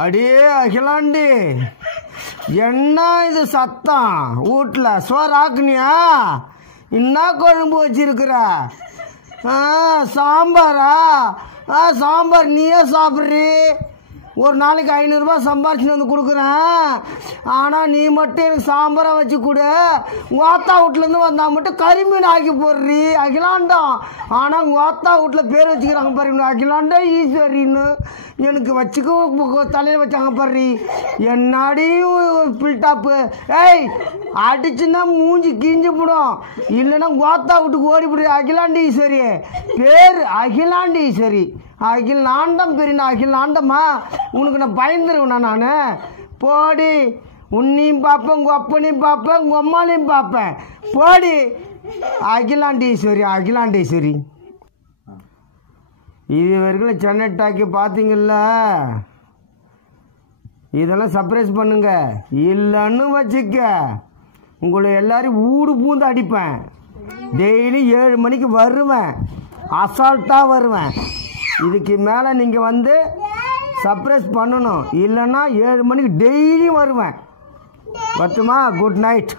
அடியே அகிலாண்டி, என்ன இது சத்தம்? வீட்டில் சோறு ஆக்குனியா? என்ன குழம்பு வச்சிருக்கிற? சாம்பாரா? சாம்பார் நீயே சாப்பிட்றி. ஒரு நாளைக்கு 500 ரூபாய் சம்பாரிச்சுன்னு வந்து கொடுக்குறேன். ஆனால் நீ மட்டும் எனக்கு சாம்பாரை வச்சு கொடு. கோத்தா வீட்டிலேருந்து வந்தால் மட்டும் கறிமீன் ஆக்கி போடுறி அகிலாண்டம். ஆனால் கோத்தா வீட்டில் பேர் வச்சுக்கிறாங்க பாரு, அகிலாண்டா ஈஸ்வரின்னு எனக்கு வச்சுக்க தலையில் வச்சாங்க பாரு. என்னாடி பில்டாப்பு? ஏய், அடிச்சுன்னா மூஞ்சி கிஞ்சி போடும். இல்லைன்னா கோத்தா வீட்டுக்கு ஓடிவிடு. அகிலாண்டி ஈஸ்வரி பேர், அகிலாண்டி ஈஸ்வரி. அகிலாண்டம் பெரிய அகிலாண்டம்மா. உனக்கு நான் பயந்துருவேண்ணா நான். போடி, உன்னையும் பார்ப்பேன், உங்கள் அப்பனையும் பார்ப்பேன், உங்கள் அம்மாலையும் பார்ப்பேன். போடி அகிலாண்டீஸ்வரி, அகிலாண்டீஸ்வரி. இது வரைக்கும் சென்னை டாக்கி பார்த்தீங்கல்ல, இதெல்லாம் சர்ப்ரைஸ் பண்ணுங்க. இல்லைன்னு வச்சுக்க, உங்களை எல்லாரையும் ஊடு பூந்து அடிப்பேன். டெய்லி 7 மணிக்கு வருவேன், அசால்ட்டாக வருவேன். இதுக்கு மேலே நீங்கள் வந்து சர்ப்ரைஸ் பண்ணணும். இல்லைன்னா 7 மணிக்கு டெய்லியும் வருவேன். பத்துமா? Good night.